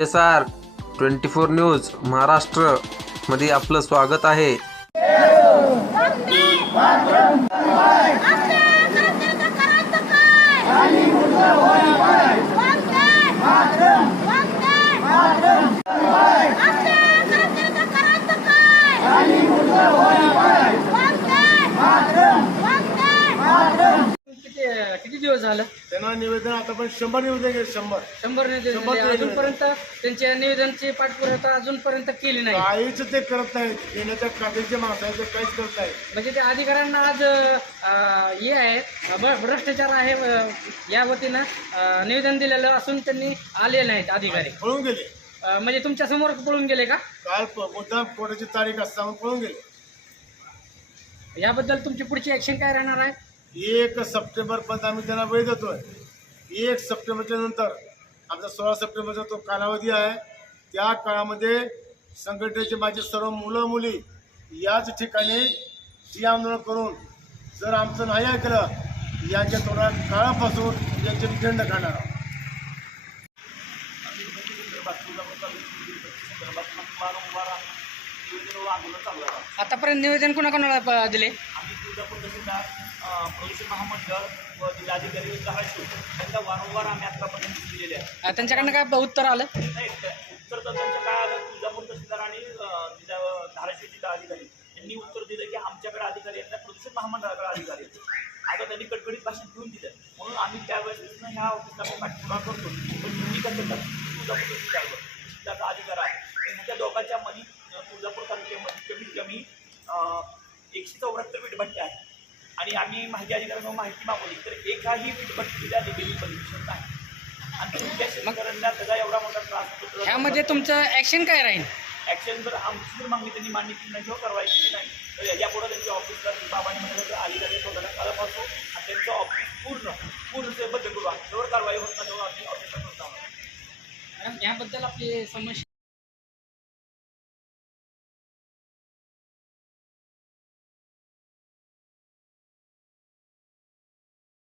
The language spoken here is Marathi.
SR 24 न्यूज महाराष्ट्र मध्ये आपलं स्वागत आहे। किती दिवस झालं त्यांना निवेदन आता पण 100 निवेदन आहे, 100 निवेदन अजूनपर्यंत त्यांच्या निवेदनची पाठपुरावा अजूनपर्यंत केली नाही। काहीच ते करत नाहीत, देण्याच्या कागदचे माणसं आहेत, ते काहीच करत नाहीत। म्हणजे त्या अधिकाऱ्यांना आज हे आहे भ्रष्टाचार आहे या वतीनं निवेदन दिलेलं असून त्यांनी आले नाहीत अधिकारी, पळून गेले। म्हणजे तुमच्या समोर पळून गेले का? काल मुद्दाम कोर्टाची तारीख असताना पळून गेले। याबद्दल तुमची पुढची ऍक्शन काय राहणार आहे? 1 सप्टेंबरपर्यंत आम्ही त्यांना वेळ देतोय। 1 सप्टेंबरच्या नंतर आमचा 16 सप्टेंबरचा तो कालावधी आहे। त्या काळामध्ये संघटनेचे माझे सर्व मुलं मुली याच ठिकाणी जी आंदोलन करून जर आमचं नाही ऐकलं यांच्या तोंडात काळापासून यांचे दंड खाणार आहोत। आतापर्यंत निवेदन कोणाकोणाला दिले? प्रदूषण महामंडळ व जिल्हाधिकारी त्यांना वारंवार आम्ही आतापर्यंत दिलेले आहे। त्यांच्याकडनं काय उत्तर आलं नाही, उत्तर तर त्यांचं काय आलं, तुळजापूर तहसीलदार आणि धाराशिव जिल्हाधिकारी यांनी उत्तर दिलं की आमच्याकडे अधिकारी आहेत, प्रदूषण महामंडळाकडे अधिकारी आहेत। आता त्यांनी कडकडीत भाषण घेऊन दिलं, म्हणून आम्ही त्यावेळेस ह्या ऑफिसला पाठपुरावा करतो। पण तुम्ही कसं करता, तुळजापूर तहसीलदारवर तहसीलदारचा अधिकार आहे, पण ह्याच्या दोघांच्या मध्ये तुळजापूर तालुक्यामध्ये कमीत कमी 174 वीटभट्ट्या आहेत आणि आम्ही माहिती अधिकाऱ्यांना माहिती मागवली तर एकाही वीटभट्टीला लिगली परमिशन नाही आणि तुमच्या शेतकऱ्यांना त्याचा एवढा मोठा त्रास होतो। ह्यामध्ये तुमचं ऍक्शन काय राहील? ॲक्शन जर आमची जर मागणी त्यांनी मान्य केली नाही किंवा कारवाई केली नाही तर याच्यापुढे त्यांच्या ऑफिसला बाबांनी म्हटलं तर अधिकारी स्वतःला कळप असो आणि त्यांचं ऑफिस पूर्ण बंद करू, जवळ कारवाई होत नाही तेव्हा आम्ही ऑफिसला करतो। याबद्दल आपली समस्या